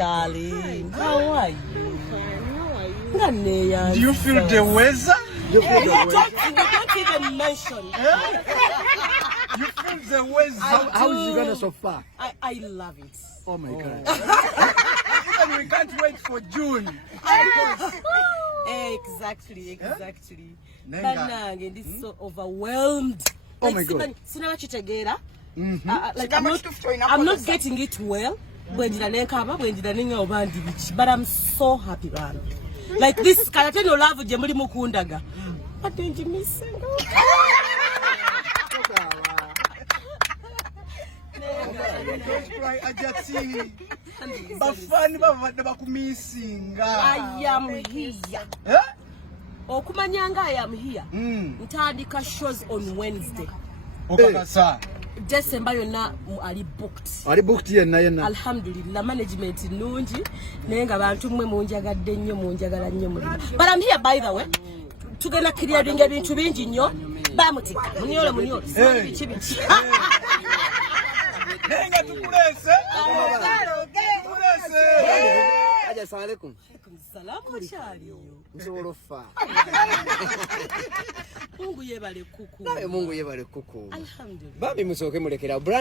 darling. How are you? How are you? Do you feel the weather? You don't even mention. You feel the weather? How is Uganda so far? I love it. Oh my God. Even we can't wait for June. Exactly. Nenga. This is so overwhelmed. Oh my God. Like I'm not getting it well. But I'm so happy, man. Like this karateno love jemuli mukundaga. But don't you miss it? Don't cry, Ajati. Bafani bakumisinga. I am here. Okumanyanga I am here. Ntandika shows on Wednesday. Okakasa. December yonna ali booked. Ali booked yenna. Alhamdulillah, management nungi nenga bantu mwe munjagadde nnyo munjagala nnyo mulimo. But I'm here by the way. Tugenda clearing ebintu bingi nnyo. Bamutika. Munyole. Bichi. Nenga tukulese. Aja assalamualaikum. Salamu chali. Msorofa. Mungu yebale kuku. Naye Mungu yebale kuku. Alhamdulillah. Babi musoke mulekera brand